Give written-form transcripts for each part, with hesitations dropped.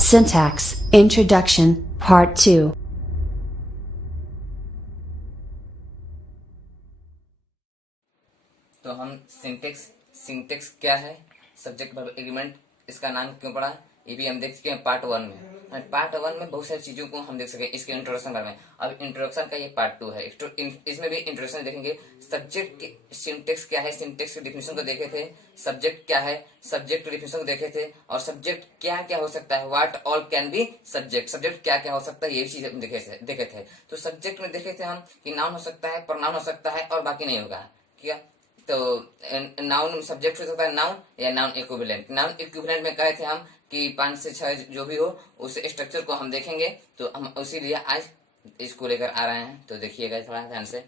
Syntax Introduction Part 2. तो हम syntax क्या है, सब्जेक्ट वर्ब एग्रीमेंट, इसका नाम क्यों पड़ा, ये भी हम देख चुके हैं पार्ट 1 में। पार्ट 1 में बहुत सारी चीजों को हम देख सके, इसके इंट्रोडक्शन बारे में। अब इंट्रोडक्शन का ये पार्ट 2 है। इसमें भी इंट्रोडक्शन देखेंगे। सब्जेक्ट सिंटेक्स क्या है, सिंटेक्स की डिफिनेशन को देखे थे। सब्जेक्ट क्या है, सब्जेक्ट की डिफिनेशन को देखे थे। और सब्जेक्ट क्या क्या हो सकता है, what all can be subject, subject क्या क्या हो सकता है, ये चीज हम देखे थे। तो सब्जेक्ट में देखे थे हम कि नाउन हो सकता है, प्रोनाउन हो सकता है और बाकी नहीं होगा क्या। तो नाउन सब्जेक्ट हो सकता है नाउन या नाउन इक्विवेलेंट। नाउन इक्विवेलेंट में कहे थे हम कि 5 से 6 जो भी हो उस स्ट्रक्चर को हम देखेंगे। तो हम उसी आज इसको लेकर आ रहे हैं, तो देखिएगा थोड़ा ध्यान से।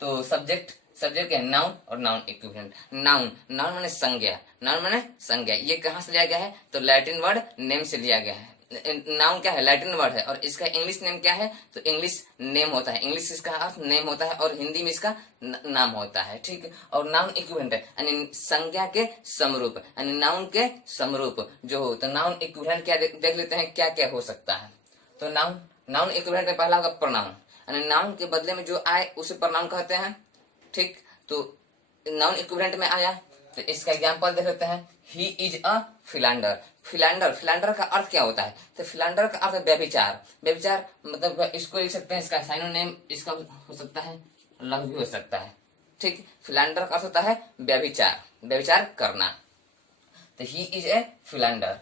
तो सब्जेक्ट है नाउन और नाउन इक्विवेलेंट। नाउन माने संज्ञा, नाउन माने संज्ञा। ये कहाँ से लिया गया है, तो लैटिन वर्ड नेम से लिया गया है। नाउन क्या है, लैटिन वर्ड है, और इसका इंग्लिश नेम क्या है, तो इंग्लिश नेम होता है। इंग्लिश इसका अर्थ नेम होता है और हिंदी में इसका नाम होता है, ठीक। और नाउन इक्विवेलेंट है यानी संज्ञा के समरूप, यानी नाउन के समरूप जो हो। तो नाउन इक्विवेलेंट क्या देख लेते हैं, क्या क्या हो सकता है। तो नाउन इक्विवेलेंट में पहला होगा प्रोनाउन, यानी नाउन के बदले में जो आए उसे प्रोनाउन कहते हैं, ठीक। तो नाउन इक्विवेलेंट में आया तो इसका एग्जांपल देख लेते हैं। He is a Philander. Philander का अर्थ क्या होता है, तो फिलांडर का अर्थ है व्यभिचार मतलब इसको लिख सकते हैं, इसका साइनोनिम इसका हो सकता है, अलग भी हो सकता है, ठीक। फिलांडर का अर्थ होता है व्यभिचार करना। तो ही इज ए फिलांडर।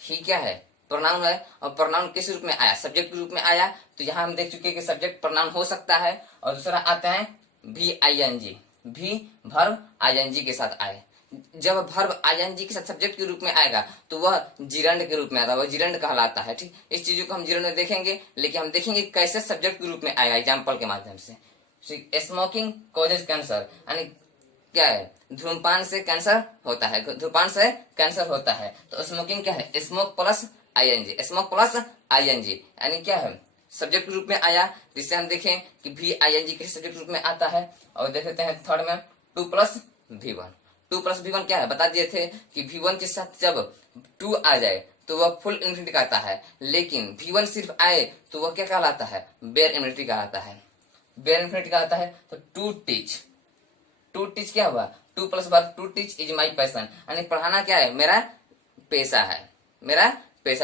ही क्या है, प्रोनाउन है, और प्रोनाउन किस रूप में आया, सब्जेक्ट के रूप में आया। तो यहां हम देख चुके हैं कि सब्जेक्ट प्रोनाउन हो सकता है। और दूसरा आता है VING, भी वर्ब ING के साथ आए। जब वर्ब ING के साथ सब्जेक्ट के रूप में आएगा तो वह जिरंड के रूप में आता है, वह जिरंड कहलाता है, ठीक। इस चीजों को हम जिरंड में देखेंगे, लेकिन हम देखेंगे कैसे सब्जेक्ट के रूप में आएगा एग्जाम्पल के माध्यम से। स्मोकिंग कॉजेज कैंसर, यानी क्या है, धूमपान से कैंसर होता है, धूमपान से कैंसर होता है। तो स्मोकिंग क्या है, स्मोक प्लस ING, यानी क्या है, सब्जेक्ट के रूप में आया। जिससे हम देखें कि VING के सब्जेक्ट रूप में आता है। और देख लेते हैं थर्ड में 2 + V1 क्या है, बता दिए थे कि V1 के साथ जब 2 आ जाए तो वह फुल इन्फिनिटी कहलाता है, लेकिन V1 सिर्फ आए तो वह क्या कहलाता है, बेयर इन्फिनिटी कहलाता है। तो टू टीच क्या हुआ, 2 + verb to teach is my passion, यानी पढ़ाना क्या है, मेरा पैसा है।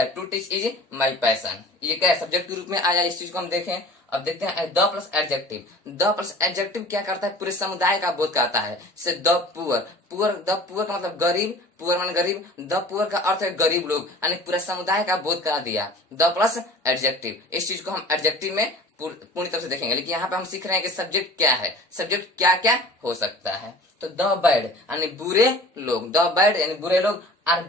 To teach is my passion, ये क्या है, सब्जेक्ट के रूप में आया। इस चीज को हम देखें। अब देखते हैं द प्लस एडजेक्टिव क्या करता है, पूरे समुदाय का बोध करता है। जैसे द पुअर का मतलब गरीब, पुअर माने गरीब, द पुअर का अर्थ है गरीब लोग, यानी पूरा समुदाय का बोध करा दिया। द प्लस एडजेक्टिव, इस चीज को हम एडजेक्टिव में पूरी तरह से देखेंगे। लेकिन यहाँ पे हम सीख रहे हैं कि सब्जेक्ट क्या है, सब्जेक्ट क्या क्या हो सकता है। तो द बैड यानी बुरे लोग, आर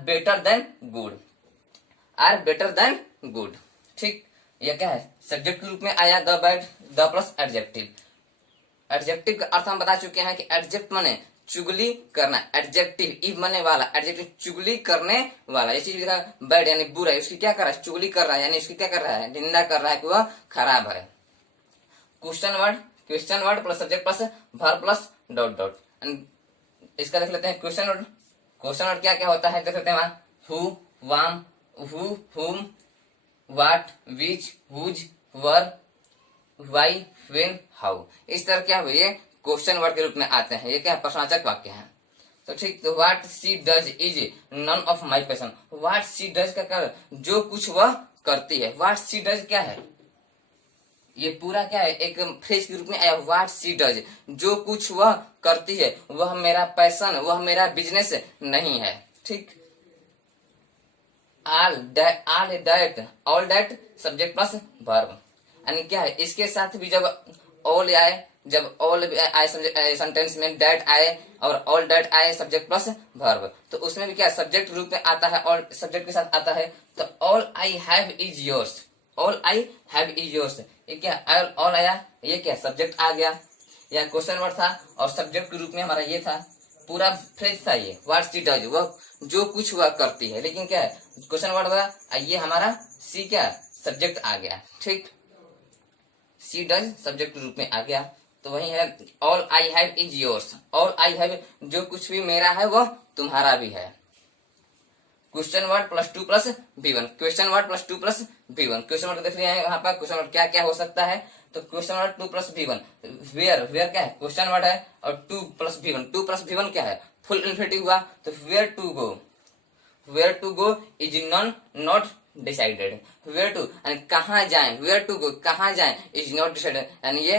बेटर देन गुड, ठीक। यह क्या है, सब्जेक्ट के रूप में आया the bad, the plus adjective का अर्थ हम बता चुके हैं कि एडजेक्ट माने चुगली करना, एडजेक्टिव माने वाला, एडजेक्टिव चुगली करने वाला। ये चीज बैड यानी बुरा है, उसकी क्या कर रहा है, चुगली कर रहा है, यानी उसकी क्या कर रहा है, निंदा कर रहा है कि वह खराब है। Question word plus subject plus verb plus dot. इसका देख लेते हैं क्वेश्चन वर्ड क्या क्या होता है, देख लेते हैं। Who, whom, who, whom, what, which, whose, where, why, when, how. इस तरह क्या हुए, ये क्वेश्चन वर्ड के रूप में आते हैं। ये क्या है, प्रश्नवाचक वाक्य है। तो ठीक, तो what she does is none of my passion. What she does का कर, जो कुछ वह करती है। व्हाट शी डज क्या है, ये पूरा क्या है, एक फ्रेज के रूप में आया। व्हाट शी डज, जो कुछ वह करती है, वह मेरा पैशन, वह मेरा बिजनेस नहीं है, ठीक। All that subject plus verb, यानी क्या है, इसके साथ भी जब ऑल आए सेंटेंस में, दैट आए और ऑल दैट आए सब्जेक्ट प्लस वर्ब, तो उसमें भी क्या सब्जेक्ट रूप में आता है, और सब्जेक्ट के साथ आता है। तो all I have is yours, ये क्या ऑल आया, ये क्या सब्जेक्ट आ गया, या क्वेश्चन वर्ड था और सब्जेक्ट के रूप में हमारा ये था, पूरा फ्रेज था ये। व्हाट शी डज, वह जो कुछ वह करती है, लेकिन क्या है क्वेश्चन वर्ड हुआ, ये हमारा सी क्या सब्जेक्ट आ गया, ठीक। सी डज सब्जेक्ट के रूप में आ गया। तो वही है all I have is yours, all I have जो कुछ भी मेरा है वह तुम्हारा भी है। Question word plus 2 plus V1, question word plus 2 plus V1। Question word देख लिया है यहाँ पर, क्वेश्चन वर्ड क्या क्या हो सकता है, तो question word 2 plus V1, where क्या है, क्वेश्चन वर्ड है, और 2 प्लस V1 क्या है, फुल इन्फिनिटिव हुआ, तो where to go is not decided, where to यानी कहाँ जाएं, वेयर टू गो कहाँ जाएं इज नॉट डिसाइडेड, यानी ये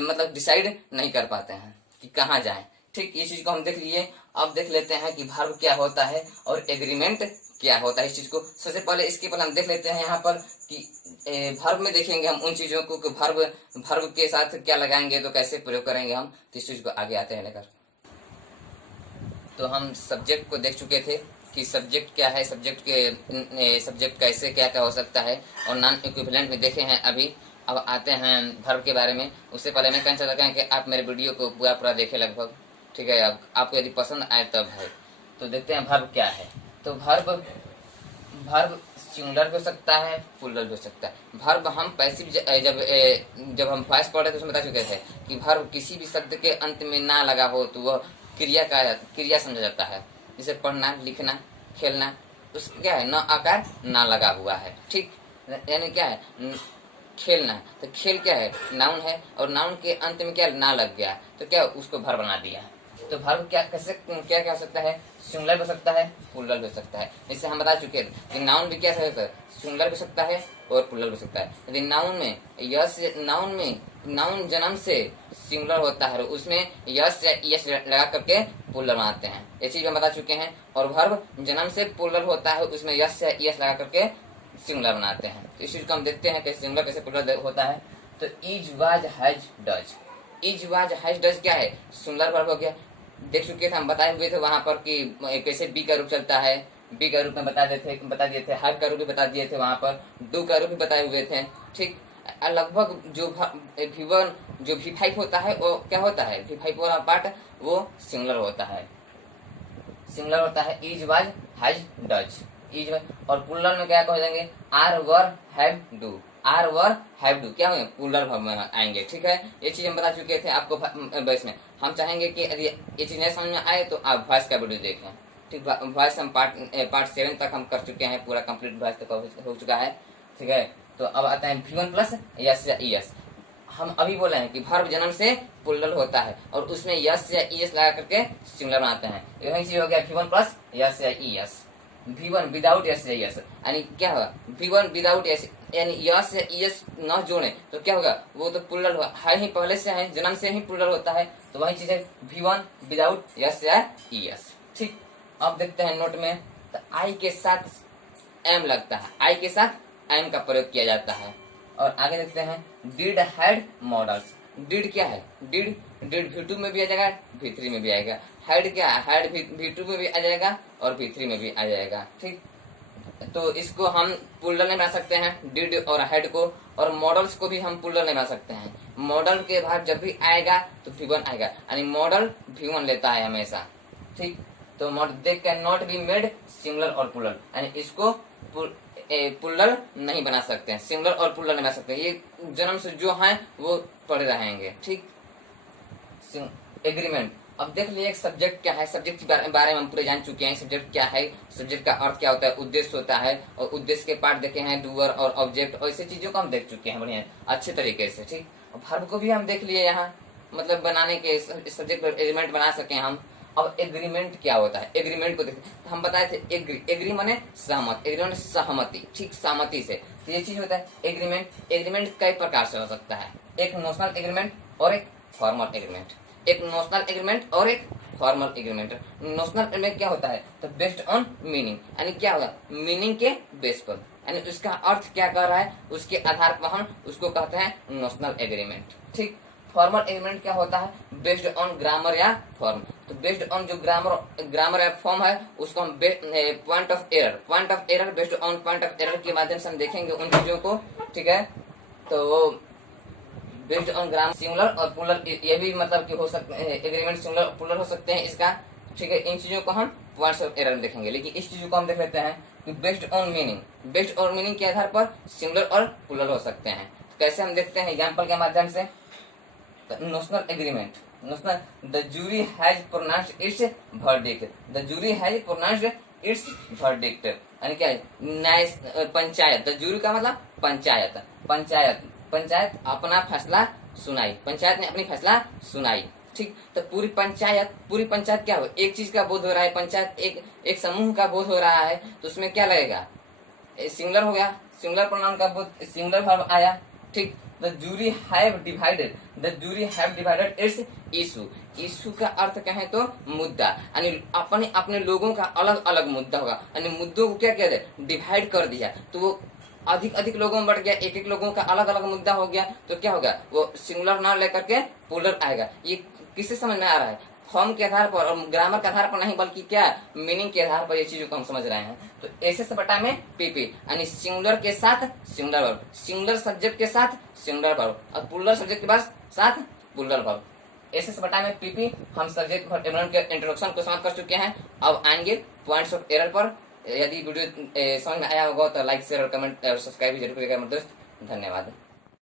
मतलब डिसाइड नहीं कर पाते हैं कि कहाँ जाएं। ठीक, ये चीज को हम देख लिए। अब देख लेते हैं कि वर्ब क्या होता है और एग्रीमेंट क्या होता है। इस चीज को सबसे पहले इसके पहले हम देख लेते हैं यहाँ पर कि वर्ब में देखेंगे हम उन चीजों को कि वर्ब के साथ क्या लगाएंगे, तो कैसे प्रयोग करेंगे हम, तो इस चीज को आगे आते हैं लेकर। तो हम सब्जेक्ट को देख चुके थे कि सब्जेक्ट क्या है, सब्जेक्ट कैसे क्या क्या हो सकता है, और नॉन इक्विवेलेंट में देखे हैं अभी। अब आते हैं वर्ब के बारे में। उससे पहले मैं कहना चाहता हूं कि आप मेरे वीडियो को पूरा देखें लगभग, ठीक है। अब आपको यदि पसंद आए तब है। तो देखते हैं वर्ब क्या है। तो वर्ब सिंगुलर भी हो सकता है, प्लूरल भी हो सकता है। वर्ब हम पैसिव जब हम वॉइस पढ़ रहे थे उसमें बता चुके थे कि वर्ब किसी भी शब्द के अंत में ना लगा हो तो वह क्रिया समझा जाता है। जैसे पढ़ना, लिखना, खेलना, उसका क्या है, न आकार ना लगा हुआ है। ठीक, यानी क्या है, खेलना, तो खेल क्या है, नाउन है, और नाउन के अंत में क्या ना लग गया, तो क्या उसको वर्ब बना दिया। तो वर्ब क्या हो सकता है, सिंगुलर भी हो सकता है, प्लूरल भी हो सकता है। जैसे हम बता चुके हैं कि नाउन भी क्या हो सकता है, सिंगुलर भी हो सकता है और प्लूरल भी हो सकता है। यदि नाउन जन्म से सिंगुलर होता है, उसमें यस लगा करके प्लूरल बनाते हैं, ये चीज हम बता चुके हैं। और वर्ब जन्म से प्लूरल होता है, उसमें यस लगा करके सिंगुलर बनाते हैं। तो इस चीज को हम देखते हैं कैसे सिंगुलर कैसे प्लूरल होता है। तो इज वाज हैज डज क्या है, सिंगुलर वर्ब हो गया। देख चुके थे हम, बताए हुए थे वहां पर कि कैसे बी का रूप चलता है, बी का रूप में बता दिए थे, हैव का रूप भी बता दिए थे वहां पर, डू का रूप भी बताए हुए थे। ठीक, लगभग जो V5 होता है वो क्या होता है, V5 वाला पार्ट वो सिंगुलर होता है, is was has does, is. और प्लूरल में क्या कह देंगे, आर वर हैव डू, क्या होंगे, प्लूरल वर्ब में आएंगे। ठीक है, ये चीज हम बता चुके थे आपको वॉइस में। हम चाहेंगे कि यदि ये चीज नहीं समझ में आए तो आप वॉइस का वीडियो देखें। ठीक, वॉइस हम पार्ट 7 तक हम कर चुके हैं, पूरा कंप्लीट वॉइस तक हो चुका है। ठीक है, तो अब आता है V1 प्लस यस या ईएस। हम अभी बोले हैं कि वर्ब जन्म से प्लूरल होता है और उसमें यस या ईएस लगा करके सिंगुलर बनाते हैं। यही चीज हो गया V1 प्लस यस या ईएस। V1 विदाउट यस या ईएस यानी क्या होगा, V1 विदाउट यस यानी यस या ईएस न जोड़े तो क्या होगा, वो तो प्लूरल है ही, पहले से है, जन्म से ही प्लूरल होता है। तो वही चीज है V1 विदाउट यस या ईएस। ठीक, अब देखते हैं नोट में, तो आई के साथ एम लगता है, आई के साथ एम का प्रयोग किया जाता है। और आगे देखते हैं डिड हैड मॉडल्स। डिड क्या है, डिड V2 में भी आ जाएगा, V3 में भी आएगा। हैड क्या है, हैड V2 में भी आ जाएगा और V3 में भी आ जाएगा। ठीक, तो इसको हम प्लूरल नहीं बना सकते हैं डिड और हैड को, और मॉडल्स को भी हम प्लूरल नहीं बना सकते हैं। मॉडल के बाद जब भी आएगा तो V1 आएगा, यानी मॉडल V1 लेता है हमेशा। ठीक, तो they can not be made singular और प्लूरल, यानी इसको प्लूरल नहीं बना सकते हैं, सिंगुलर और प्लूरल नहीं बना सकते, ये जन्म से जो है वो पड़े रहेंगे। ठीक, एग्रीमेंट। अब देख लिए सब्जेक्ट क्या है, सब्जेक्ट के बारे में हम पूरे जान चुके हैं। सब्जेक्ट क्या है, सब्जेक्ट का अर्थ क्या होता है, उद्देश्य होता है, और उद्देश्य के पार्ट देखे हैं, डूअर और ऑब्जेक्ट, और ऐसी चीजों को हम देख चुके हैं बढ़िया अच्छे तरीके से। ठीक, और वर्ब को भी हम देख लिए यहाँ, मतलब बनाने के सब्जेक्ट एग्रीमेंट बना सके हम। अब एग्रीमेंट क्या होता है, एग्रीमेंट को देखते तो हम बताए थे एग्री माने सहमत, एग्रीमेंट सहमति। ठीक, सहमति से तो ये चीज होता है एग्रीमेंट। एग्रीमेंट कई प्रकार से हो सकता है, एक नोशनल एग्रीमेंट और एक फॉर्मल एग्रीमेंट, एक नोशनल एग्रीमेंट और एक फॉर्मल एग्रीमेंट। नोशनल एग्रीमेंट क्या होता है, तो बेस्ड ऑन मीनिंग, यानी क्या होगा, मीनिंग के बेस पर, यानी उसका अर्थ क्या कर रहा है उसके आधार पर हम उसको कहते हैं नोशनल एग्रीमेंट। ठीक, फॉर्मल एग्रीमेंट क्या होता है, बेस्ड ऑन ग्रामर या फॉर्म। तो बेस्ड ऑन जो ग्रामर या फॉर्म है उसको हम point of error based on point of error के माध्यम से हम देखेंगे उन चीजों को। ठीक है, तो वो बेस्ड ऑन ग्रामर सिंगुलर और प्लूरल, ये भी मतलब कि हो सकते हैं एग्रीमेंट सिंगुलर और प्लूरल हो सकते हैं इसका। ठीक है, इन चीजों को हम पॉइंट्स ऑफ एरर में देखेंगे, लेकिन इस चीजों को हम देख लेते हैं कि बेस्ड ऑन मीनिंग के आधार पर सिंगुलर और प्लूरल हो सकते हैं। तो कैसे हम देखते हैं एग्जाम्पल के माध्यम से। Notional agreement, the jury has pronounced its verdict, the jury has pronounced its verdict, यानी क्या है, न्याय, पंचायत, द जूरी का मतलब पंचायत, पंचायत, पंचायत अपना फैसला सुनाई, पंचायत ने अपनी फैसला सुनाई। ठीक, तो पूरी पंचायत क्या हो, एक चीज का बोध हो रहा है, पंचायत एक समूह का बोध हो रहा है, तो उसमें क्या लगेगा, सिंगुलर हो गया, सिंगुलर प्रोनाउन का बोध, सिंगुलर वर्ब आया। ठीक, the jury have divided its issue, issue का अर्थ कहें तो मुद्दा, यानी अपने अपने लोगों का अलग अलग मुद्दा होगा, यानी मुद्दों को क्या कहते हैं, डिवाइड कर दिया, तो वो अधिक अधिक लोगों में बढ़ गया, एक एक लोगों का अलग अलग मुद्दा हो गया, तो क्या होगा, वो सिंगुलर नाउन लेकर के प्लूरल आएगा। ये किससे समझ में आ रहा है, फॉर्म के आधार पर और ग्रामर के आधार पर नहीं, बल्कि क्या मीनिंग के आधार पर ये चीजों को हम समझ रहे हैं। तो एस एस बटा में पीपी, यानी सिंगुलर के साथ सिंगुलर वर्ब, सिंगुलर सब्जेक्ट के साथ सिंगुलर वर्ब और प्लूरल सब्जेक्ट के साथ प्लूरल वर्ब। एस एस बटा में पीपी, हम सब्जेक्ट के इंट्रोडक्शन को समाप्त कर चुके हैं। अब आएंगे पॉइंट्स ऑफ एरर पर। यदि वीडियो समझ में आया होगा तो लाइक शेयर और कमेंट और सब्सक्राइब जरूर करिएगा मेरे दोस्त। धन्यवाद।